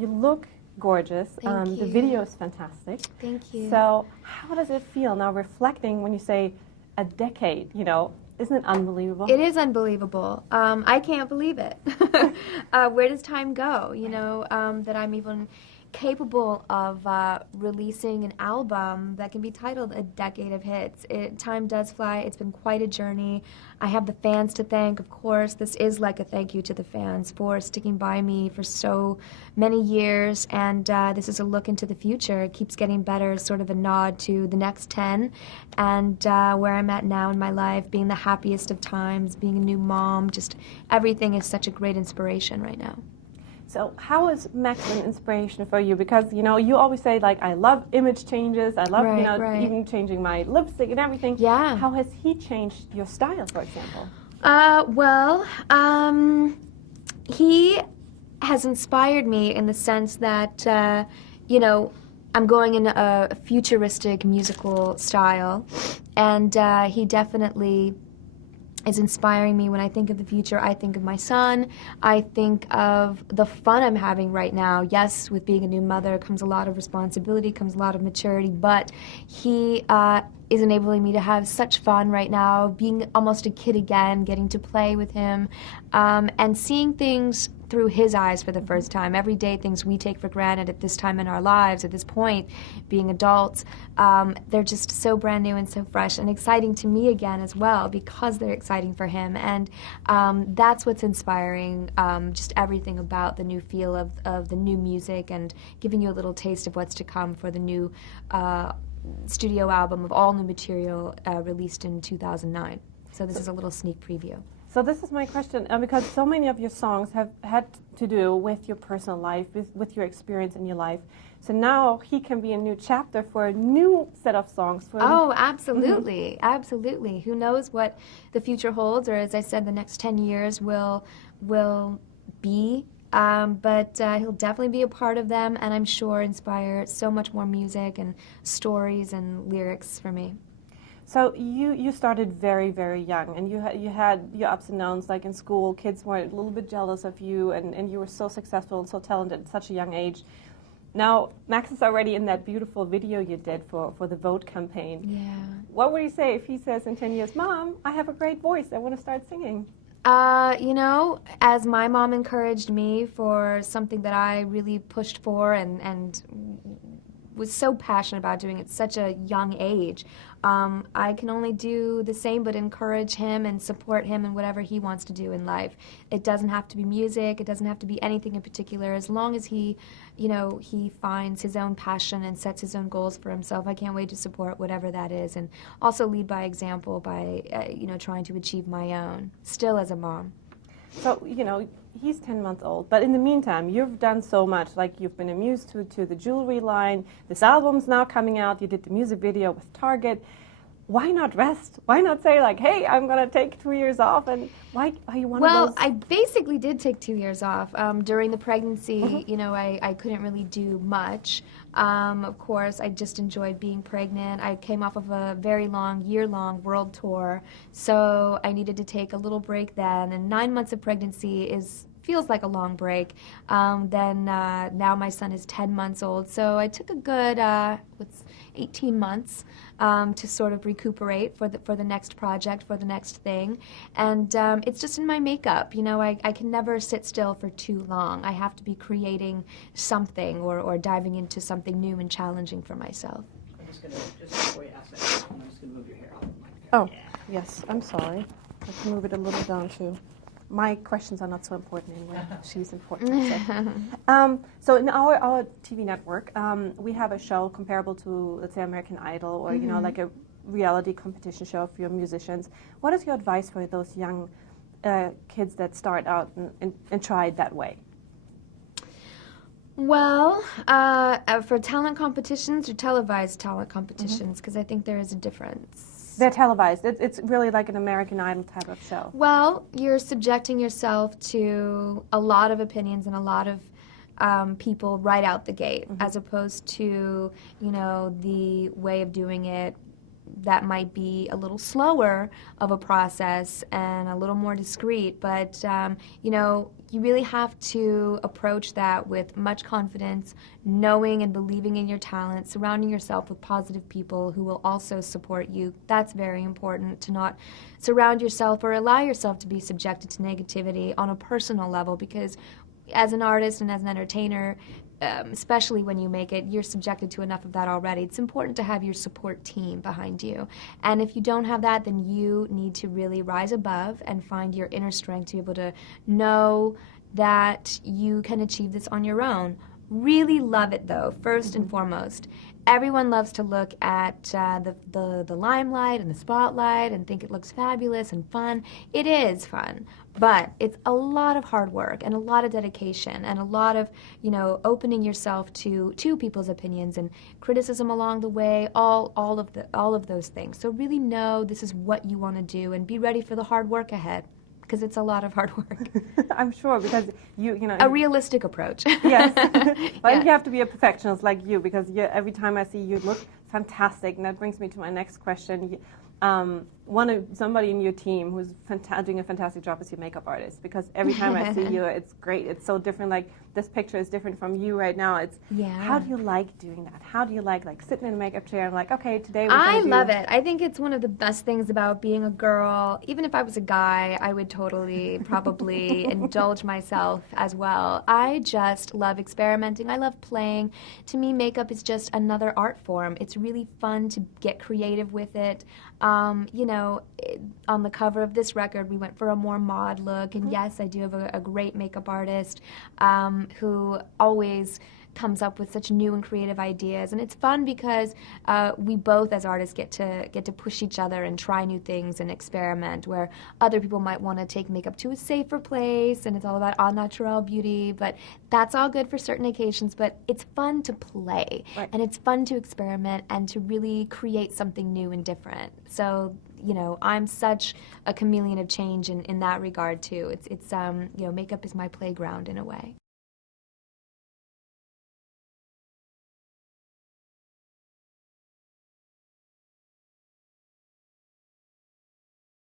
you look gorgeous. Thank The you. video is fantastic. Thank you. So how does it feel now reflecting when you say a decade, you know? Isn't it unbelievable? It is unbelievable. I can't believe it. Where does time go? You know, that I'm even capable of releasing an album that can be titled A Decade of Hits. Time does fly. It's been quite a journey. I have the fans to thank, of course. This is like a thank you to the fans for sticking by me for so many years, and this is a look into the future. It keeps getting better, sort of a nod to the next 10, and where I'm at now in my life, being the happiest of times, being a new mom, just everything is such a great inspiration right now. So how is Max an inspiration for you? Because, you know, you always say, like, I love image changes. I love, you know, even changing my lipstick and everything. Yeah. How has he changed your style, for example? He has inspired me in the sense that, you know, I'm going in a futuristic musical style, and he definitely is inspiring me. When I think of the future, I think of my son. I think of the fun I'm having right now. Yes, with being a new mother comes a lot of responsibility, comes a lot of maturity, but he is enabling me to have such fun right now, being almost a kid again, getting to play with him, and seeing things through his eyes for the first time. Every day, things we take for granted at this time in our lives, at this point, being adults, they're just so brand new and so fresh and exciting to me again as well, because they're exciting for him. And that's what's inspiring, just everything about the new feel of the new music, and giving you a little taste of what's to come for the new studio album of all new material released in 2009. So this is a little sneak preview. So this is my question, because so many of your songs have had to do with your personal life, with your experience in your life. So now he can be a new chapter for a new set of songs. Oh, absolutely, absolutely. Who knows what the future holds, or as I said, the next 10 years will be. But he'll definitely be a part of them, and I'm sure inspire so much more music and stories and lyrics for me. So you started very, very young, and you had your ups and downs, like in school. Kids were a little bit jealous of you, and you were so successful and so talented at such a young age. Now, Max is already in that beautiful video you did for the Vote campaign. Yeah. What would he say if he says in 10 years, Mom, I have a great voice, I want to start singing? You know, as my mom encouraged me for something that I really pushed for and was so passionate about doing at such a young age, I can only do the same but encourage him and support him in whatever he wants to do in life. It doesn't have to be music, it doesn't have to be anything in particular. As long as he, you know, he finds his own passion and sets his own goals for himself, I can't wait to support whatever that is, and also lead by example by, you know, trying to achieve my own, still as a mom. So, you know, he's 10 months old, but in the meantime, you've done so much. Like, you've been amused to the jewelry line. This album's now coming out. You did the music video with Target. Why not rest? Why not say, like, hey, I'm going to take 2 years off? And why are you one of those? Well, I basically did take 2 years off. During the pregnancy, you know, I couldn't really do much. Of course, I just enjoyed being pregnant. I came off of a very long, year-long world tour, so I needed to take a little break then. And 9 months of pregnancy feels like a long break. Now my son is 10 months old, so I took a good 18 months to sort of recuperate for the next project, for the next thing. And it's just in my makeup. You know, I can never sit still for too long. I have to be creating something or diving into something new and challenging for myself. I'm just going to, just before you ask that question, I'm just going to move your hair out. Oh, yes, I'm sorry. Let's move it a little down, too. My questions are not so important anyway. She's important. So in our TV network, we have a show comparable to, let's say, American Idol, or you know, like a reality competition show for your musicians. What is your advice for those young kids that start out and try it that way? Well, for talent competitions or televised talent competitions, because I think there is a difference. They're televised. It's really like an American Idol type of show. Well, you're subjecting yourself to a lot of opinions and a lot of people right out the gate, as opposed to, you know, the way of doing it that might be a little slower of a process and a little more discreet, but you know, you really have to approach that with much confidence, knowing and believing in your talent, surrounding yourself with positive people who will also support you. That's very important, to not surround yourself or allow yourself to be subjected to negativity on a personal level, because as an artist and as an entertainer, especially when you make it, you're subjected to enough of that already. It's important to have your support team behind you. And if you don't have that, then you need to really rise above and find your inner strength to be able to know that you can achieve this on your own. Really love it, though, first and foremost. Everyone loves to look at the limelight and the spotlight and think it looks fabulous and fun. It is fun, but it's a lot of hard work and a lot of dedication and a lot of, you know, opening yourself to people's opinions and criticism along the way, all of those things. So really know this is what you want to do and be ready for the hard work ahead, because it's a lot of hard work. I'm sure, because you know. A realistic approach. Yes. But Yeah. you have to be a perfectionist like you, because every time I see you look fantastic. And that brings me to my next question. Somebody in your team who's doing a fantastic job as your makeup artist, because every time I see you, it's great. It's so different. Like, this picture is different from you right now. It's How do you like doing that? How do you like sitting in a makeup chair and like, okay, today we're I gonna do... love it. I think it's one of the best things about being a girl. Even if I was a guy, I would totally probably indulge myself as well. I just love experimenting. I love playing. To me, makeup is just another art form. It's really fun to get creative with it. You know, on the cover of this record, we went for a more mod look, and yes, I do have a great makeup artist who always comes up with such new and creative ideas, and it's fun because we both as artists get to push each other and try new things and experiment, where other people might want to take makeup to a safer place and it's all about au naturel beauty, but that's all good for certain occasions. But it's fun to play, and it's fun to experiment and to really create something new and different. So, you know, I'm such a chameleon of change in that regard too. It's you know, makeup is my playground in a way.